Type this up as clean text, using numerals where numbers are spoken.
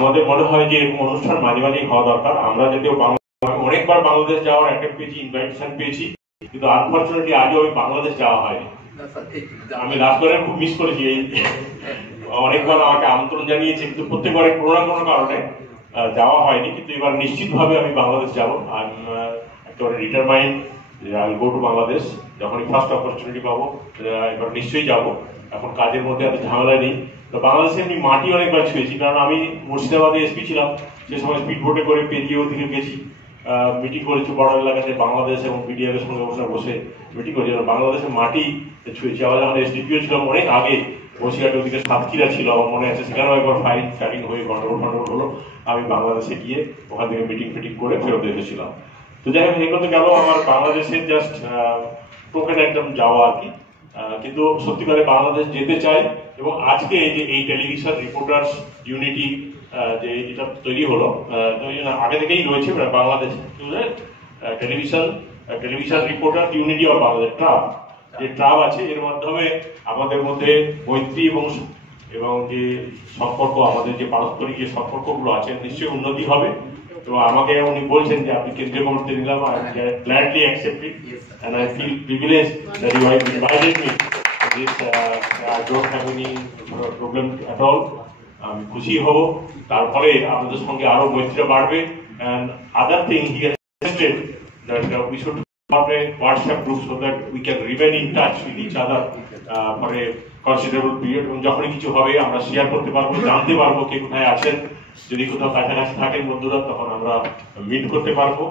আমাদের মনে হয় যে এরকম অনুষ্ঠান মাঝে মাঝেই হওয়া দরকার। আমরা যদিও অনেকবার বাংলাদেশ যাওয়ার অ্যাটেম্প পেয়েছি, ইনভাইটেশন পেয়েছি, কিন্তু আনফরচুনেটলি আজও আমি বাংলাদেশ যাওয়া হয়নি। আমি লাস্টবারে খুব মিস করেছি। অনেকবার আমাকে আমন্ত্রণ জানিয়েছে, কিন্তু প্রত্যেকবারে কোনো না কোনো কারণে যাওয়া হয়নি। কিন্তু এবার নিশ্চিতভাবে আমি বাংলাদেশ যাবো। একেবারে determined I go to Bangladesh. যখনই ফার্স্ট অপরচুনিটি পাবো এবার নিশ্চয়ই যাবো। এখন কাজের মধ্যে এত ঝামেলা নেই। তো বাংলাদেশে এমনি মাটি অনেকবার ছুঁয়েছি, কারণ আমি মুর্শিদাবাদে এসপি ছিলাম। সে সময় স্পিড বোটে করে পেরিয়ে ওদিকে গেছি, মিটিং করেছি বড় এলাকাতে। বাংলাদেশ এবং বিডিআর এর সঙ্গে বসে মিটিং করেছি। বাংলাদেশের মাটি ছুঁয়েছি। আবার যখন এসডিপিও ছিলাম অনেক আগে, বসিরহাটে ওদিকে সাতক্ষীরা ছিল, আমার মনে আছে, সেখানেও একবার ফায়ারিং হয়ে গন্ডগোল হলো। আমি বাংলাদেশে গিয়ে ওখান থেকে মিটিং ফিটিং করে ফেরত এসেছিলাম। তো যাই হোক, এগুলো তো গেল আমার বাংলাদেশের জাস্ট টোকেন একদম যাওয়া আর কি। কিন্তু সত্যিকারে বাংলাদেশ যেতে চাই। এবং আজকে এই টেলিভিশন রিপোর্টার্স ইউনিটি যে এটা তৈরি হলো, আগে থেকেই রয়েছে Bangladesh television reporter unity of Bangladesh TRUB, যে ট্রাব আছে, এর মাধ্যমে আমাদের মধ্যে মৈত্রী এবং যে সম্পর্ক, আমাদের যে পারস্পরিক যে সম্পর্কগুলো আছে, নিশ্চয়ই উন্নতি হবে। তো আমাকে উনি বলছেন যে আপনি কেন্দ্রীয় মন্ত্রী নিলাম, gladly accepted and I feel privileged that you have invited me. This I don't have any problem at all. আমি খুশি হব, তারপরে আপনাদের সঙ্গে আরো মৈত্রী বাড়বে। and other thing he has suggested that we should have a WhatsApp group so that we can remain in touch with each other for a considerable period. এবং যখনই কিছু হবে আমরা শেয়ার করতে পারবো, জানতে পারবো কে কোথায় আছেন। যদি কোথাও কাছাকাছি থাকেন বন্ধুরা, তখন আমরা মিট করতে পারবো।